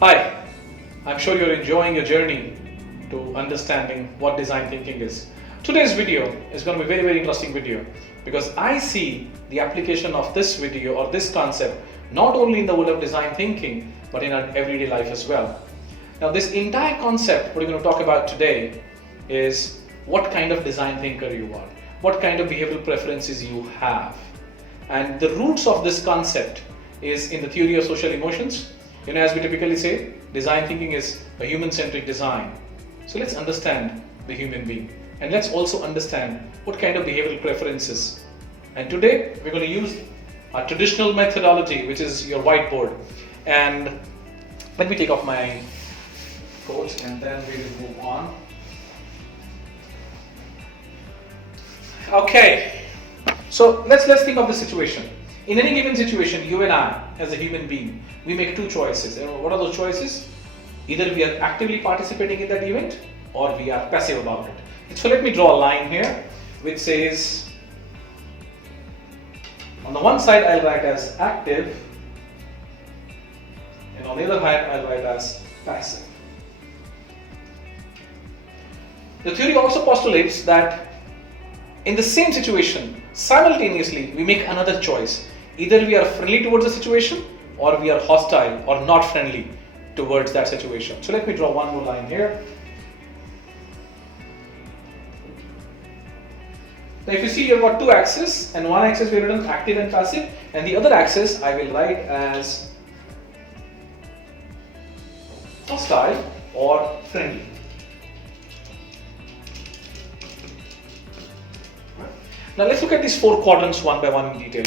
Hi, I'm sure you're enjoying your journey to understanding what design thinking is. Today's video is going to be a very interesting video because I see the application of this video or this concept not only in the world of design thinking but in our everyday life as well. Now this entire concept what we're going to talk about today is what kind of design thinker you are, what kind of behavioral preferences you have. And the roots of this concept is in the theory of social emotions. As we typically say, design thinking is a human-centric design. So let's understand the human being and let's also understand what kind of behavioral preferences. And today we're going to use a traditional methodology, which is your whiteboard. And let me take off my coat and then we will move on. Okay, so let's think of the situation. In any given situation, you and I, as a human being, we make two choices. What are those choices? Either we are actively participating in that event or we are passive about it. So let me draw a line here which says, on the one side I'll write as active and on the other side I'll write as passive. The theory also postulates that in the same situation, simultaneously we make another choice. Either we are friendly towards the situation or we are hostile or not friendly towards that situation. So let me draw one more line here. Now if you see, you've got two axes, and one axis we have written active and passive, and the other axis I will write as hostile or friendly. Now let's look at these four quadrants one by one in detail.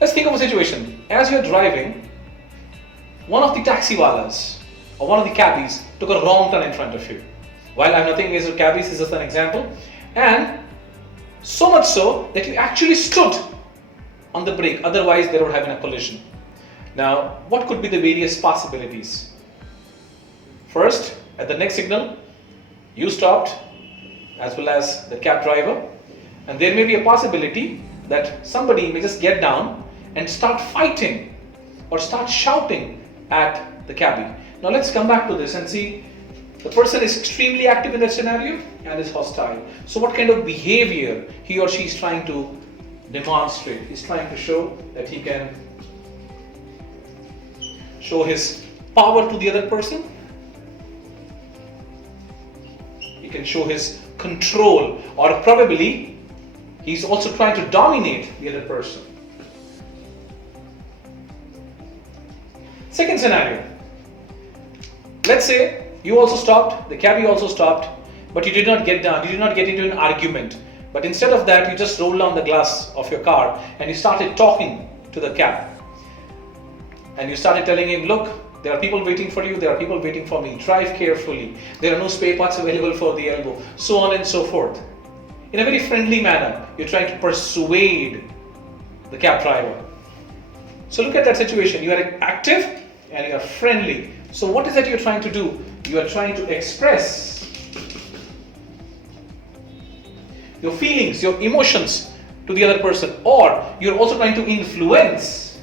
Let's think of a situation. As you're driving, one of the taxiwalas or one of the cabbies took a wrong turn in front of you. While I'm nothing against cabbies, this is just an example. And so much so that you actually stood on the brake, otherwise there would have been a collision. Now, what could be the various possibilities? First, at the next signal, you stopped as well as the cab driver. And there may be a possibility that somebody may just get down and start fighting or start shouting at the cabbie. Now let's come back to this and see, the person is extremely active in that scenario and is hostile. So what kind of behavior he or she is trying to demonstrate? He's trying to show that he can show his power to the other person. He can show his control, or probably he's also trying to dominate the other person. Second scenario. Let's say you also stopped, the cabbie also stopped, but you did not get down, you did not get into an argument. But instead of that, you just rolled down the glass of your car and you started talking to the cab. And you started telling him, look, there are people waiting for you, there are people waiting for me, drive carefully, there are no spare parts available for the elbow, so on and so forth. In a very friendly manner, you're trying to persuade the cab driver. So look at that situation. You are active and you are friendly. So what is that you're trying to do? You are trying to express your feelings, your emotions to the other person, or you're also trying to influence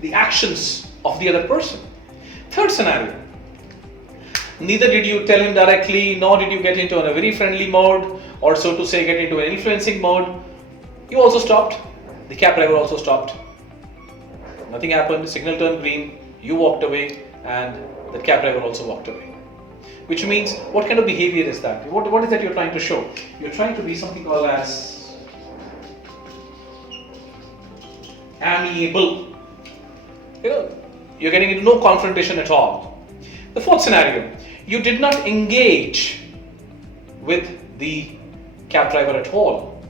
the actions of the other person. Third scenario. Neither did you tell him directly, nor did you get into a very friendly mode, or so to say get into an influencing mode. You also stopped, the cab driver also stopped. Nothing happened, signal turned green, you walked away, and the cab driver also walked away. Which means, what kind of behavior is that? What is that you're trying to show? You're trying to be something called as amiable. You're getting into no confrontation at all. The fourth scenario, you did not engage with the cab driver at all.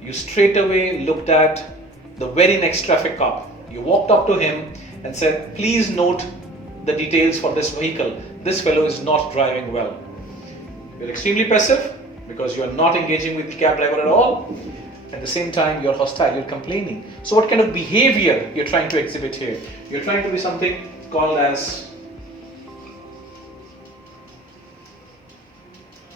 You straight away looked at the very next traffic cop. You walked up to him and said, please note the details for this vehicle. This fellow is not driving well. You're extremely passive because you're not engaging with the cab driver at all. At the same time, you're hostile, you're complaining. So what kind of behavior you're trying to exhibit here? You're trying to be something called as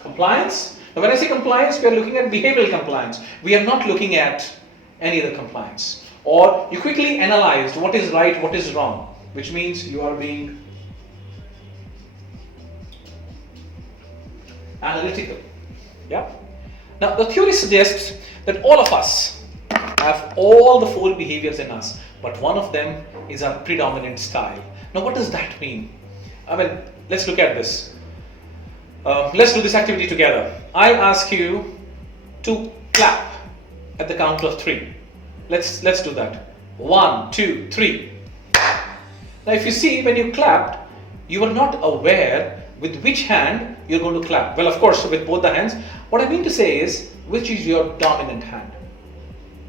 compliance. Now when I say compliance, we are looking at behavioral compliance. We are not looking at any other compliance. or you quickly analyzed what is right, what is wrong, which means you are being analytical. Yeah. Now the theory suggests that all of us have all the 4 behaviors in us, but one of them is our predominant style. Now what does that mean? I mean, let's look at this. Let's do this activity together. I ask you to clap at the count of 3. Let's do that. 1, 2, 3. Now if you see, when you clapped, you were not aware with which hand you're going to clap. Well, of course, with both the hands. What I mean to say is, which is your dominant hand?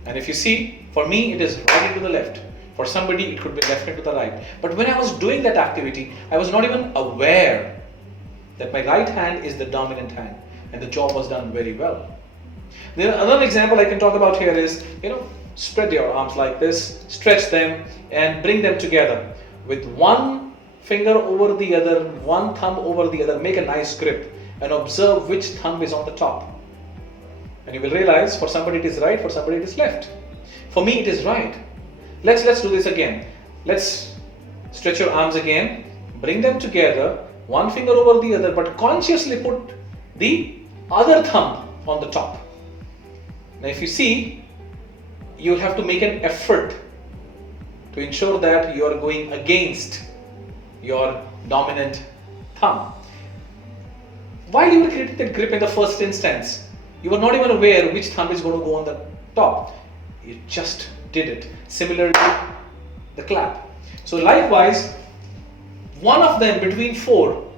And if you see, for me, it is right into the left. For somebody, it could be left into the right. But when I was doing that activity, I was not even aware that my right hand is the dominant hand, and the job was done very well. Then another example I can talk about here is, spread your arms like this, stretch them, and bring them together with one finger over the other, one thumb over the other. Make a nice grip and observe which thumb is on the top. And you will realize, for somebody it is right, for somebody it is left. For me it is right. Let's do this again. Let's stretch your arms again, bring them together, one finger over the other, but consciously put the other thumb on the top. Now if you see, you'll have to make an effort to ensure that you are going against your dominant thumb. While you were creating that grip in the first instance, you were not even aware which thumb is going to go on the top. You just did it. Similarly, the clap. So likewise, one of them between 4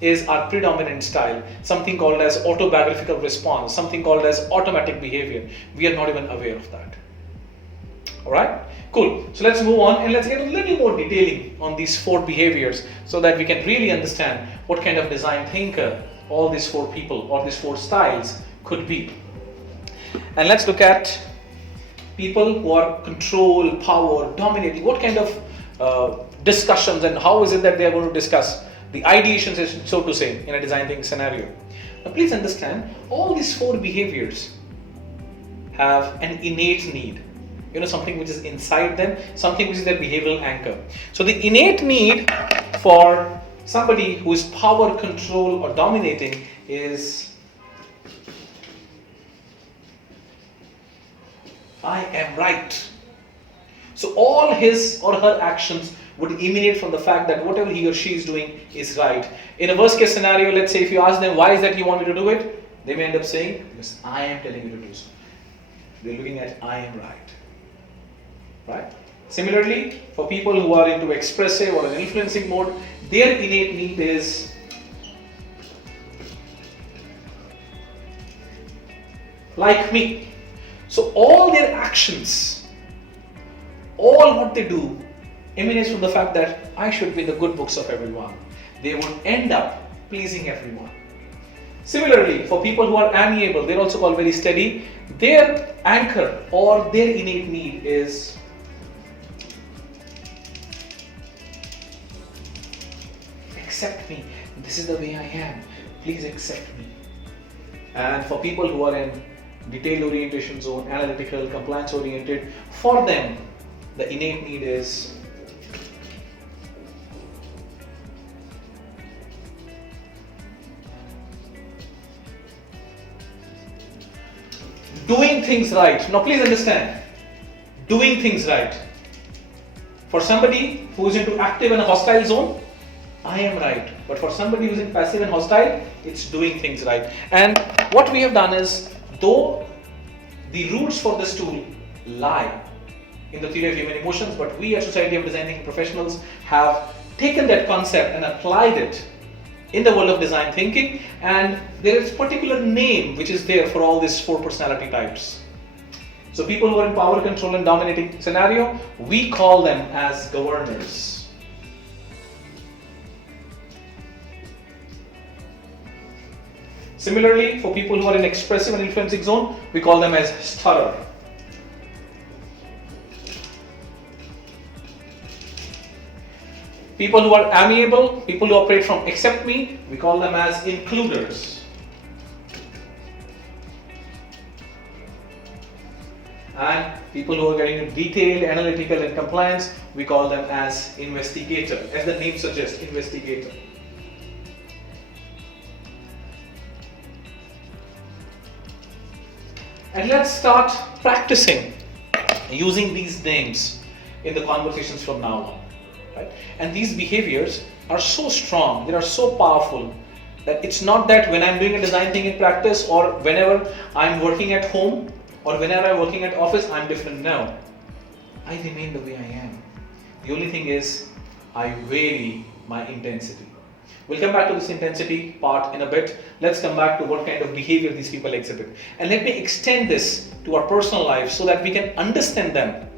is our predominant style, something called as autobiographical response, something called as automatic behavior. We are not even aware of that. Alright, cool. So let's move on and let's get a little more detailing on these 4 behaviors so that we can really understand what kind of design thinker all these 4 people or these 4 styles could be. And let's look at people who are control, power, dominating. What kind of discussions and how is it that they are going to discuss the ideations, so to say, in a design thinking scenario. Now please understand, all these 4 behaviors have an innate need. Something which is inside them, something which is their behavioral anchor. So the innate need for somebody who is power, control or dominating is I am right. So all his or her actions would emanate from the fact that whatever he or she is doing is right. In a worst case scenario, let's say if you ask them, why is that you want me to do it? They may end up saying, because I am telling you to do so. They're looking at I am right. Right? Similarly, for people who are into expressive or an influencing mode, their innate need is like me. So all their actions, all what they do emanates from the fact that I should be in the good books of everyone. They would end up pleasing everyone. Similarly, for people who are amiable, they're also called very steady. Their anchor or their innate need is accept me. This is the way I am. Please accept me. And for people who are in detail orientation zone, analytical, compliance oriented, for them the innate need is doing things right. Now please understand, doing things right. For somebody who is into active and hostile zone, I am right. But for somebody who is in passive and hostile, it's doing things right. And what we have done is, though the roots for this tool lie in the theory of human emotions, but we at Society of Design Thinking Professionals have taken that concept and applied it in the world of design thinking, and there is a particular name which is there for all these 4 personality types. So people who are in power, control and dominating scenario, we call them as governors. Similarly, for people who are in expressive and influencing zone, we call them as stirrer. People who are amiable, people who operate from accept me, we call them as includers. And People who are getting into detailed, analytical and compliance, we call them as investigator. As the name suggests, investigator. And let's start practicing using these names in the conversations from now on. Right? And these behaviors are so strong, they are so powerful, that it's not that when I'm doing a design thinking practice or whenever I'm working at home or whenever I'm working at office, I'm different. No, I remain the way I am. The only thing is I vary my intensity. We'll come back to this intensity part in a bit. Let's come back to what kind of behavior these people exhibit. And let me extend this to our personal lives so that we can understand them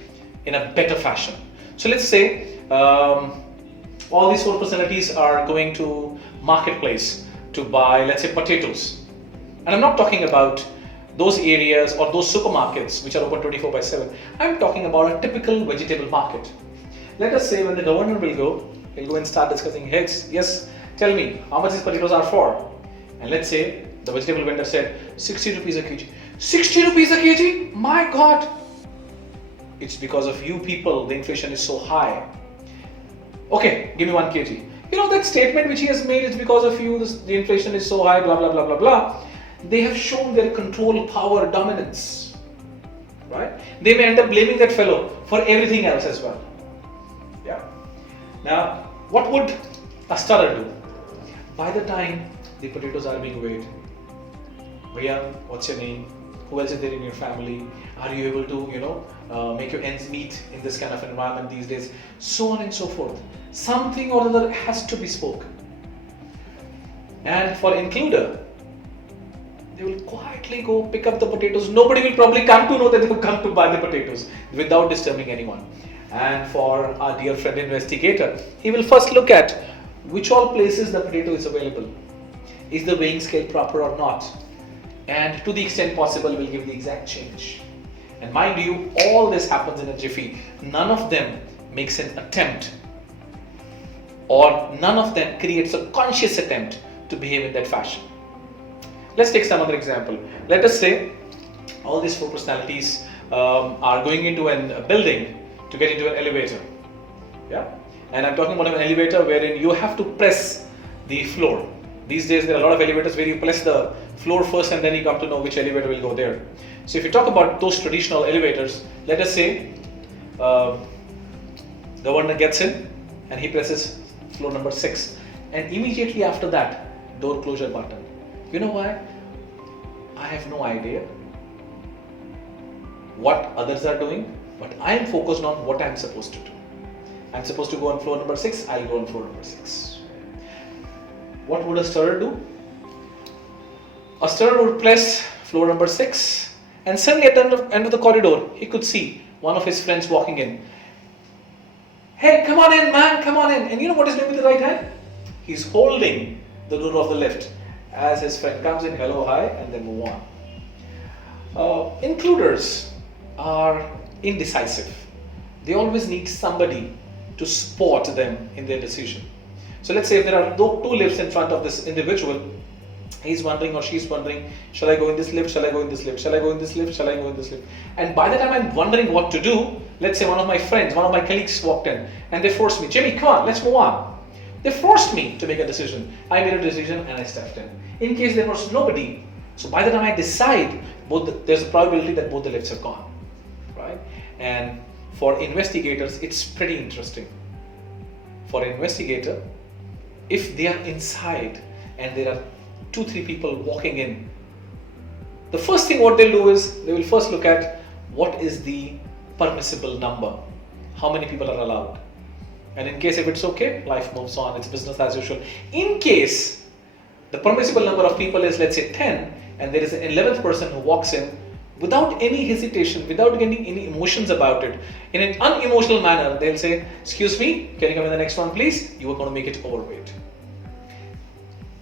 in a better fashion. So let's say all these four personalities are going to marketplace to buy, let's say, potatoes. And I'm not talking about those areas or those supermarkets which are open 24/7. I'm talking about a typical vegetable market. Let us say when the governor will go, he'll go and start discussing, heads, yes, tell me how much these potatoes are for. And let's say the vegetable vendor said 60 rupees a kg. 60 rupees a kg? My God! It's because of you people, the inflation is so high. Okay, give me 1 kg. You know that statement which he has made is because of you, the inflation is so high, blah, blah, blah, blah, blah. They have shown their control, power, dominance. Right? They may end up blaming that fellow for everything else as well. Yeah. Now, what would a stirrer do? By the time the potatoes are being weighed, Bhaiya, what's your name? Who else is there in your family? Are you able to, make your ends meet in this kind of environment these days? So on and so forth. Something or other has to be spoken. And for includer, they will quietly go pick up the potatoes. Nobody will probably come to know that they have come to buy the potatoes without disturbing anyone. And for our dear friend investigator, he will first look at which all places the potato is available. Is the weighing scale proper or not? And to the extent possible, will give the exact change. And mind you, all this happens in a jiffy. None of them makes an attempt, or none of them creates a conscious attempt to behave in that fashion. Let's take some other example. Let us say all these four personalities are going into a building to get into an elevator. Yeah, and I'm talking about an elevator wherein you have to press the floor. These days there are a lot of elevators where you press the floor first and then you come to know which elevator will go there. So if you talk about those traditional elevators, let us say the governor gets in and he presses floor number 6, and immediately after that, door closure button. You know why? I have no idea what others are doing, but I am focused on what I'm supposed to do. I'm supposed to go on floor number 6, I'll go on floor number 6. What would a stirrer do? A stirrer would press floor number 6, and suddenly at the end of the corridor, he could see one of his friends walking in. Hey, come on in, man, come on in. And you know what he's doing with the right hand? He's holding the door of the lift as his friend comes in, hello, hi, and then move on. Includers are indecisive. They always need somebody to support them in their decision. So let's say if there are two lifts in front of this individual, he's wondering or she's wondering, shall I go in this lift, shall I go in this lift, shall I go in this lift, shall I go in this lift? And by the time I'm wondering what to do, let's say one of my friends, one of my colleagues walked in and they forced me, Jimmy, come on, let's move on. They forced me to make a decision. I made a decision and I stepped in. In case there was nobody, so by the time I decide, there's a probability that both the lifts are gone, right? And for investigators, it's pretty interesting. For an investigator, if they are inside and there are 2-3 people walking in, the first thing what they'll do is they will first look at what is the permissible number, how many people are allowed, and in case if it's okay, life moves on, it's business as usual. In case the permissible number of people is, let's say, 10, and there is an 11th person who walks in without any hesitation, without getting any emotions about it, in an unemotional manner, they'll say, excuse me, can you come in the next one please? You are going to make it overweight.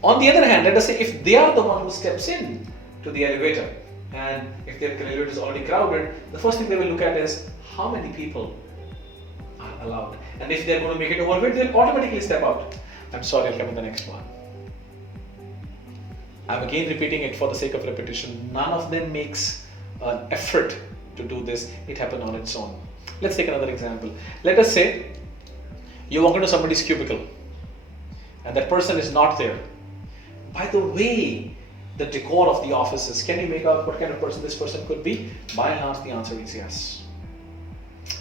On the other hand, let us say if they are the one who steps in to the elevator, and if the elevator is already crowded, the first thing they will look at is how many people are allowed. And if they're going to make it overweight, they'll automatically step out. I'm sorry, I'll come in the next one. I'm again repeating it for the sake of repetition. None of them makes an effort to do this, it happened on its own. Let's take another example. Let us say you walk into somebody's cubicle and that person is not there. By the way the decor of the office is, can you make out what kind of person this person could be? By and large, the answer is yes.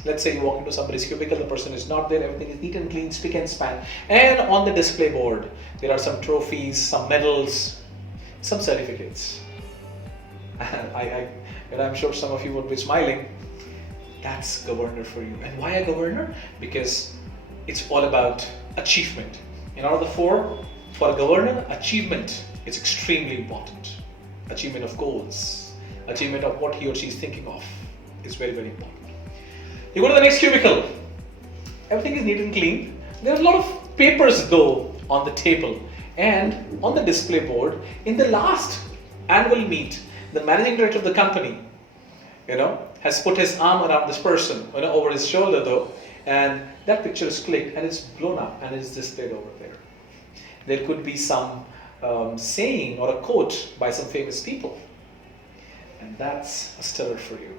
Let's say you walk into somebody's cubicle, the person is not there, everything is neat and clean, spick and span, and on the display board there are some trophies, some medals, some certificates. I'm sure some of you would be smiling. That's governor for you. And why a governor? Because it's all about achievement. In order for a governor, achievement is extremely important. Achievement of goals, achievement of what he or she is thinking of is very, very important. You go to the next cubicle, everything is neat and clean. There are a lot of papers though on the table, and on the display board in the last annual meet, the managing director of the company, has put his arm around this person, over his shoulder though, and that picture is clicked and it's blown up and it's displayed over there. There could be some saying or a quote by some famous people, and that's a stirrer for you.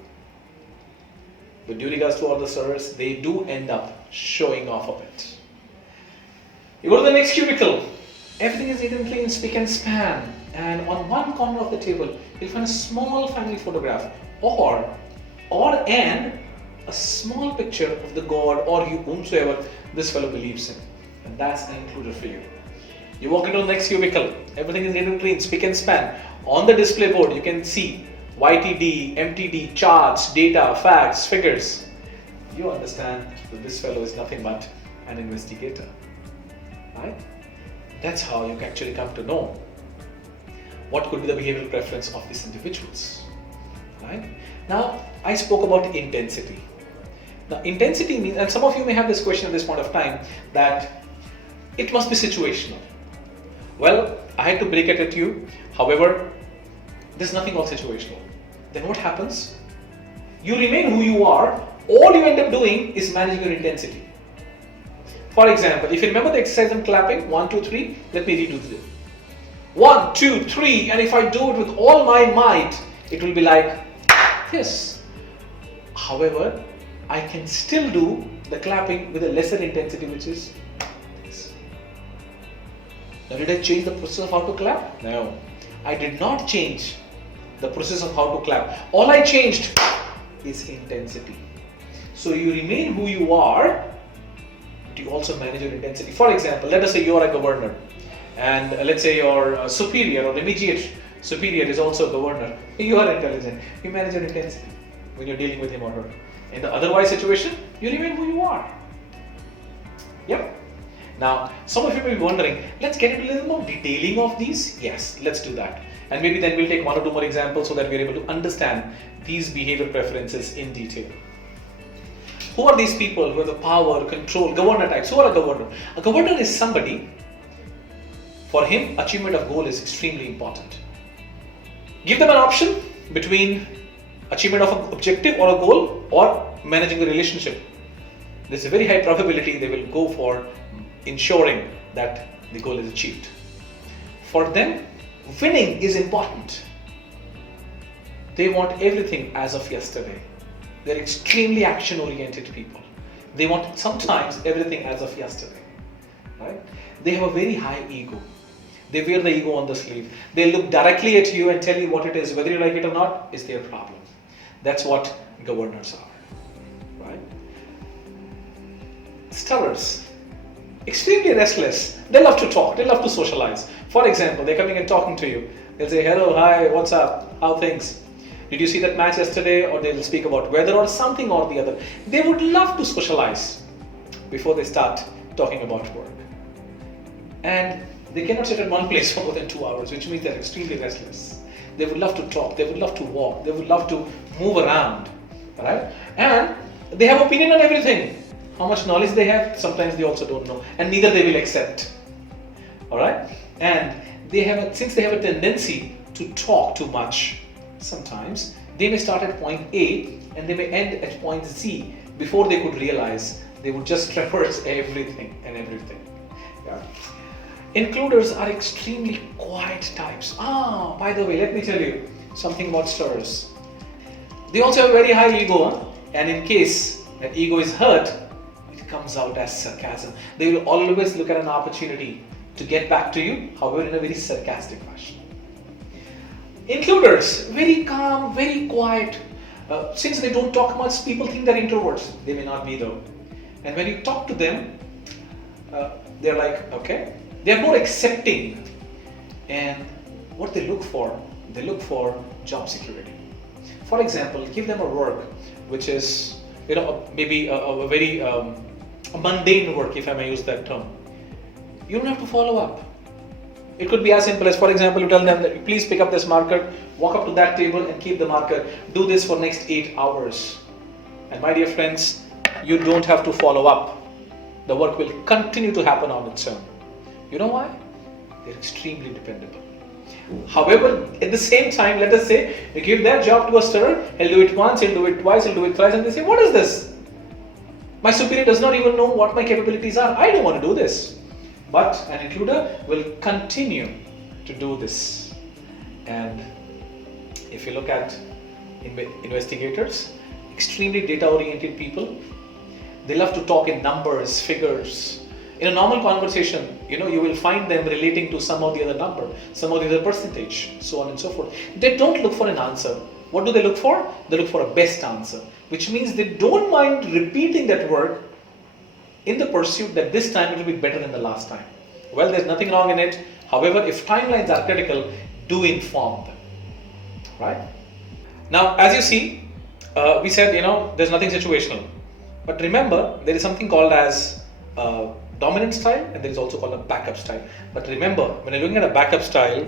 With due regards to all the stirrers, they do end up showing off a bit. You go to the next cubicle, everything is neat and clean, spick and span, and on one corner of the table you'll find a small family photograph or a small picture of the god or whomsoever this fellow believes in, and that's an includer for you. You walk into the next cubicle, everything is neat and clean, spick and span. On the display board you can see YTD, MTD, charts, data, facts, figures. You understand that this fellow is nothing but an investigator, right? That's how you can actually come to know what could be the behavioral preference of these individuals, right? Now, I spoke about intensity. Now, intensity means, and some of you may have this question at this point of time, that it must be situational. Well, I had to break it at you. However, there's nothing called situational. Then what happens? You remain who you are. All you end up doing is managing your intensity. For example, if you remember the exercise in clapping, 1, 2, 3, let me redo this. 1, 2, 3, and if I do it with all my might, it will be like this. However, I can still do the clapping with a lesser intensity, which is this. Now, did I change the process of how to clap? No, I did not change the process of how to clap. All I changed is intensity. So you remain who you are, but you also manage your intensity. For example, let us say you are a governor, and let's say your superior or immediate superior is also a governor. You are intelligent. You manage your intensity when you're dealing with him or her. In the otherwise situation, you remain who you are. Yep. Now, some of you may be wondering, let's get into a little more detailing of these. Yes, let's do that. And maybe then we'll take 1 or 2 more examples so that we're able to understand these behavior preferences in detail. Who are these people who have the power, control, governor types? Who are a governor? A governor is somebody, for him, achievement of goal is extremely important. Give them an option between achievement of an objective or a goal or managing a relationship. There's a very high probability they will go for ensuring that the goal is achieved. For them, winning is important. They want everything as of yesterday. They're extremely action-oriented people. They want sometimes everything as of yesterday, right? They have a very high ego. They wear the ego on the sleeve. They look directly at you and tell you what it is, whether you like it or not is their problem. That's what governors are, right? Stirrers, extremely restless. They love to talk. They love to socialize. For example, they're coming and talking to you. They'll say, hello, hi, what's up? How things? Did you see that match yesterday? Or they'll speak about weather or something or the other. They would love to socialize before they start talking about work. And they cannot sit at one place for more than 2 hours, which means they're extremely restless. They would love to talk. They would love to walk. They would love to move around, right? And they have opinion on everything. How much knowledge they have, sometimes they also don't know, and neither they will accept. All right? And since they have a tendency to talk too much, sometimes they may start at point A and they may end at point Z before they could realize. They would just traverse everything and everything. Yeah. Includers are extremely quiet types. By the way, let me tell you something about stirrers. They also have a very high ego, and in case that ego is hurt, it comes out as sarcasm. They will always look at an opportunity to get back to you, however in a very sarcastic fashion. Includers, very calm, very quiet. Since they don't talk much, people think they're introverts. They may not be though. And when you talk to them, they're like, okay. They're more accepting. And what they look for job security. For example, give them a work which is, maybe a very mundane work, if I may use that term. You don't have to follow up. It could be as simple as, for example, you tell them that please pick up this marker, walk up to that table and keep the marker. Do this for next 8 hours. And my dear friends, you don't have to follow up. The work will continue to happen on its own. You know why? They're extremely dependable. However, at the same time, let us say you give that job to a stirrer, he'll do it once, he'll do it twice, he'll do it thrice, and they say, what is this? My superior does not even know what my capabilities are. I don't want to do this. But an includer will continue to do this. And if you look at investigators, extremely data-oriented people, they love to talk in numbers, figures. In a normal conversation, you will find them relating to some of the other number, some of the other percentage, so on and so forth. They don't look for an answer. What do they look for? They look for a best answer, which means they don't mind repeating that work in the pursuit that this time it will be better than the last time. Well, there's nothing wrong in it. However, if timelines are critical, do inform them, right? Now, as you see, we said, there's nothing situational. But remember, there is something called as dominant style, and there is also called a backup style. But remember, when you're looking at a backup style,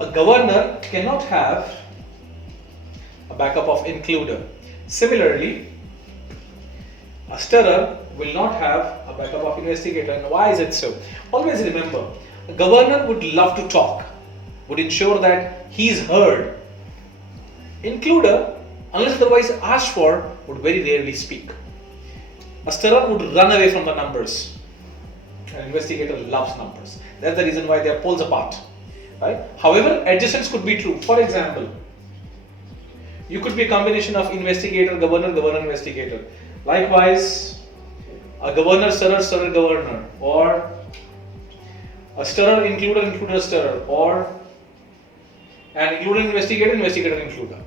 a governor cannot have a backup of includer. Similarly, a stirrer will not have a backup of investigator. And why is it so? Always remember, a governor would love to talk, would ensure that he's heard. Includer, unless otherwise asked for, would very rarely speak. A stirrer would run away from the numbers. An investigator loves numbers. That's the reason why they are poles apart. Right? However, adjacents could be true. For example, you could be a combination of investigator, governor, governor, investigator. Likewise, a governor, stirrer, stirrer, governor, or a stirrer, includer, includer, stirrer, or an includer, investigator, investigator, includer.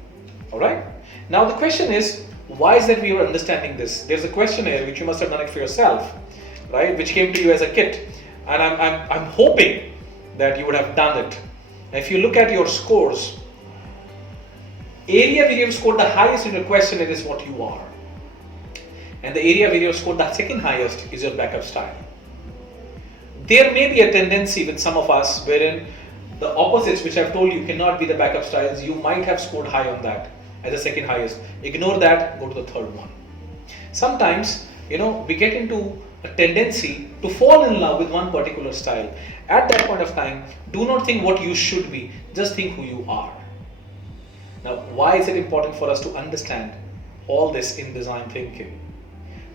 Alright? Now the question is, why is that we are understanding this? There's a questionnaire which you must have done it for yourself, right? Which came to you as a kit, and I'm hoping that you would have done it. If you look at your scores, area where you have scored the highest in your questionnaire is what you are, and the area where you have scored the second highest is your backup style. There may be a tendency with some of us wherein the opposites, which I've told you cannot be the backup styles, you might have scored high on that as the second highest. Ignore that, go to the third one. Sometimes, we get into a tendency to fall in love with one particular style. At that point of time, do not think what you should be, just think who you are. Now, why is it important for us to understand all this in design thinking?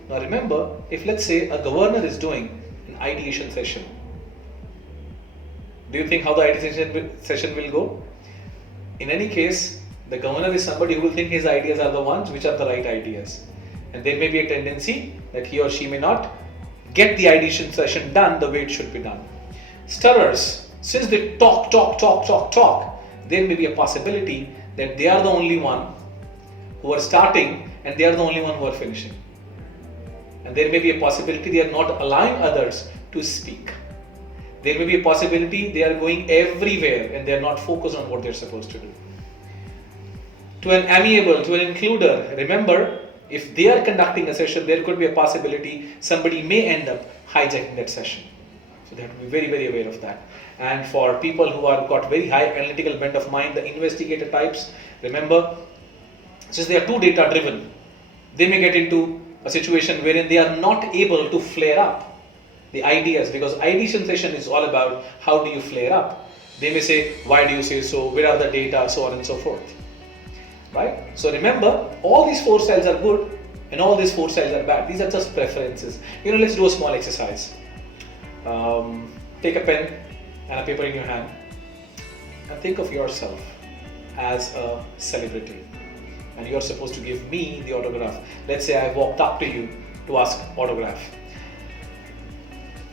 Now remember, if let's say a governor is doing an ideation session, do you think how the ideation session will go? In any case, the governor is somebody who will think his ideas are the ones which are the right ideas. And there may be a tendency that he or she may not get the ideation session done the way it should be done. Stirrers, since they talk, there may be a possibility that they are the only one who are starting and they are the only one who are finishing. And there may be a possibility they are not allowing others to speak. There may be a possibility they are going everywhere and they are not focused on what they are supposed to do. To an amiable, to an includer, remember, if they are conducting a session, there could be a possibility somebody may end up hijacking that session. So they have to be very, very aware of that. And for people who are got very high analytical bent of mind, the investigator types, remember, since they are too data driven, they may get into a situation wherein they are not able to flare up the ideas, because ideation session is all about how do you flare up. They may say, why do you say so, where are the data, so on and so forth. Right? So remember, all these four styles are good and all these four styles are bad. These are just preferences. Let's do a small exercise. Take a pen and a paper in your hand and think of yourself as a celebrity. and you're supposed to give me the autograph. Let's say I walked up to you to ask autograph.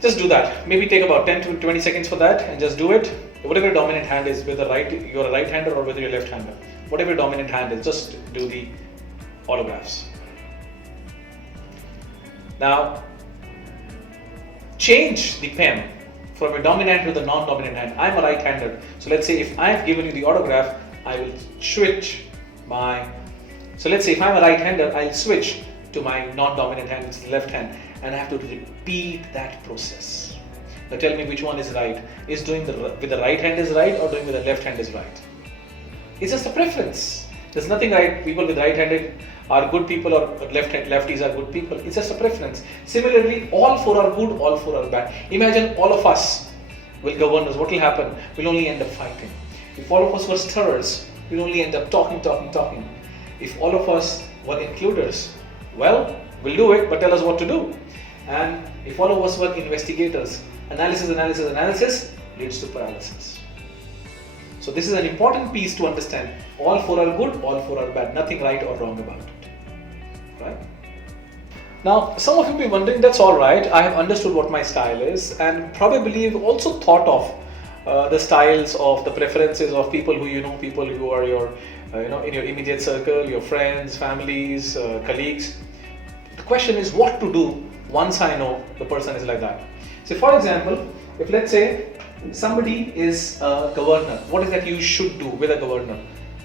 Just do that. Maybe take about 10 to 20 seconds for that and just do it. Whatever your dominant hand is, whether you're a right-hander or whether you're left-hander, whatever your dominant hand is, just do the autographs. Now, change the pen from a dominant to the non-dominant hand. I'm a right-hander, so let's say if I've given you the autograph, I will switch so let's say if I'm a right-hander, I'll switch to my non-dominant hand, which is the left hand, and I have to repeat that process. Now tell me which one is right. Is doing with the right hand is right, or doing with the left hand is right? It's just a preference. There's nothing right. People with right-handed are good people, or lefties are good people. It's just a preference. Similarly, all four are good, all four are bad. Imagine all of us will govern us. What will happen? We'll only end up fighting. If all of us were stirrers, we'll only end up talking. If all of us were includers, well, we'll do it, but tell us what to do. And if all of us were investigators, analysis leads to paralysis. So this is an important piece to understand. All four are good, all four are bad. Nothing right or wrong about it. Right? Now, some of you may be wondering, that's all right. I have understood what my style is, and probably you've also thought of the styles of the preferences of people who you know, people who are your, in your immediate circle, your friends, families, colleagues. The question is what to do once I know the person is like that. So for example, if let's say somebody is a governor, what is that you should do with a governor?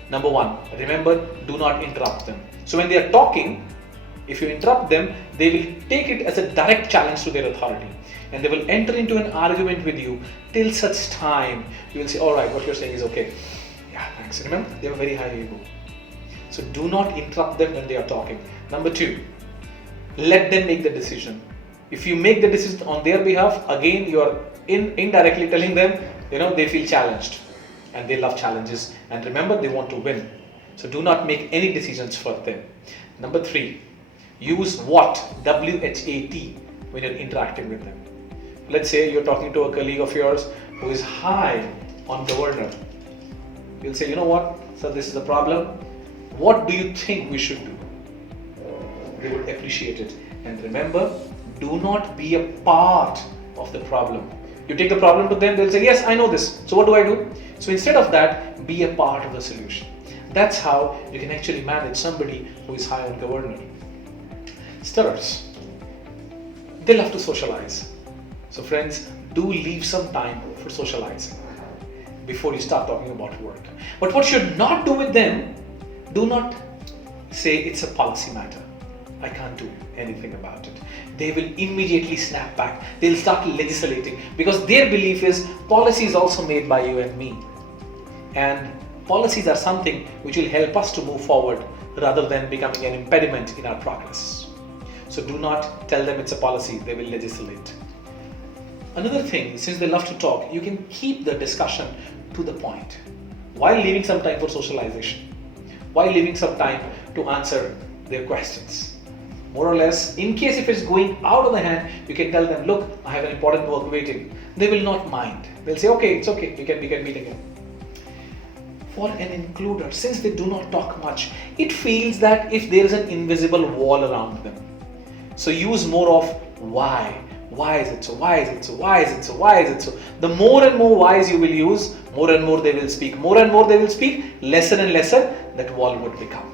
Number one, remember, do not interrupt them. So when they are talking, if you interrupt them, they will take it as a direct challenge to their authority, and they will enter into an argument with you till such time you will say, all right, what you're saying is okay. Yeah, thanks. Remember, they have a very high ego. So do not interrupt them when they are talking. Number two, let them make the decision. If you make the decision on their behalf, again, you are indirectly telling them, they feel challenged, and they love challenges. And remember, they want to win. So do not make any decisions for them. Number three, use what? W-H-A-T when you're interacting with them. Let's say you're talking to a colleague of yours who is high on governor. You'll say, you know what, sir, this is the problem. What do you think we should do? They would appreciate it. And remember, do not be a part of the problem. You take the problem to them, they'll say, yes, I know this. So what do I do? So instead of that, be a part of the solution. That's how you can actually manage somebody who is high on governor. Stirrers, they love to socialize. So friends, do leave some time for socializing before you start talking about work. But what you should not do with them, do not say it's a policy matter. I can't do anything about it. They will immediately snap back. They'll start legislating because their belief is policy is also made by you and me. And policies are something which will help us to move forward rather than becoming an impediment in our progress. So do not tell them it's a policy, they will legislate. Another thing, since they love to talk, you can keep the discussion to the point while leaving some time for socialization, while leaving some time to answer their questions. More or less, in case if it's going out of the hand, you can tell them, look, I have an important work waiting. They will not mind. They'll say, okay, it's okay, we can meet again. For an includer, since they do not talk much, it feels that if there is an invisible wall around them. So use more of why. Why is it so? Why is it so? Why is it so? Why is it so? The more and more whys you will use, more and more they will speak. More and more they will speak, lesser and lesser that wall would become.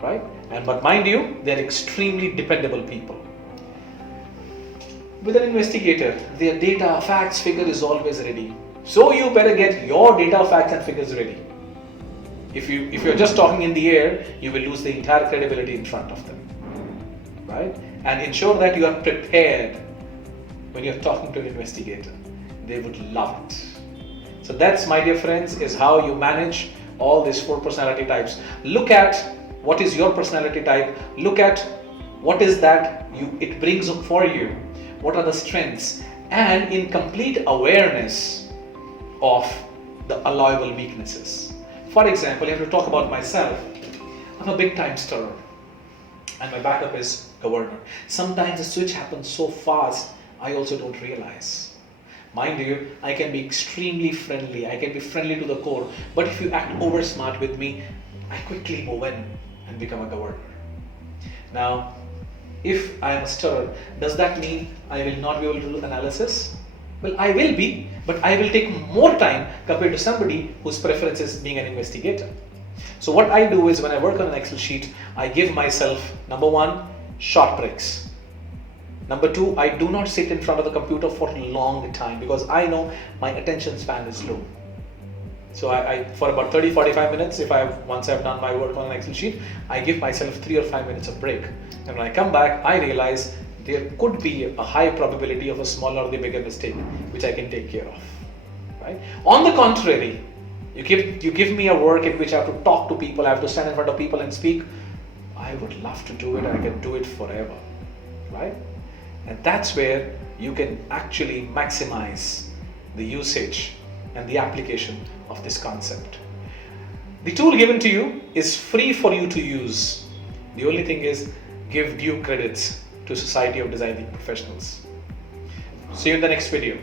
Right? But mind you, they're extremely dependable people. With an investigator, their data, facts, figure is always ready. So you better get your data, facts and figures ready. If you're just talking in the air, you will lose the entire credibility in front of them. Right? And ensure that you are prepared when you're talking to an investigator. They would love it. So that's, my dear friends, is how you manage all these 4 personality types. Look at what is your personality type. Look at what is that it brings up for you. What are the strengths? And in complete awareness of the allowable weaknesses. For example, if I have to talk about myself, I'm a big time stirrer. And my backup is governor. Sometimes the switch happens so fast, I also don't realize. Mind you, I can be extremely friendly. I can be friendly to the core. But if you act over smart with me, I quickly move in. and become a governor. Now, if I am a stirrer, does that mean I will not be able to do analysis? Well, I will be, but I will take more time compared to somebody whose preference is being an investigator. So what I do is when I work on an Excel sheet, I give myself, number one, short breaks. Number two, I do not sit in front of the computer for a long time because I know my attention span is low. So I for about 30-45 minutes, once I've done my work on an Excel sheet, I give myself 3 or 5 minutes of break. And when I come back, I realize there could be a high probability of a smaller or the bigger mistake, which I can take care of. Right? On the contrary, you give me a work in which I have to talk to people, I have to stand in front of people and speak. I would love to do it, I can do it forever. Right? And that's where you can actually maximize the usage and the application of this concept. The tool given to you is free for you to use. The only thing is, give due credits to Society of Design Thinking Professionals. See you in the next video.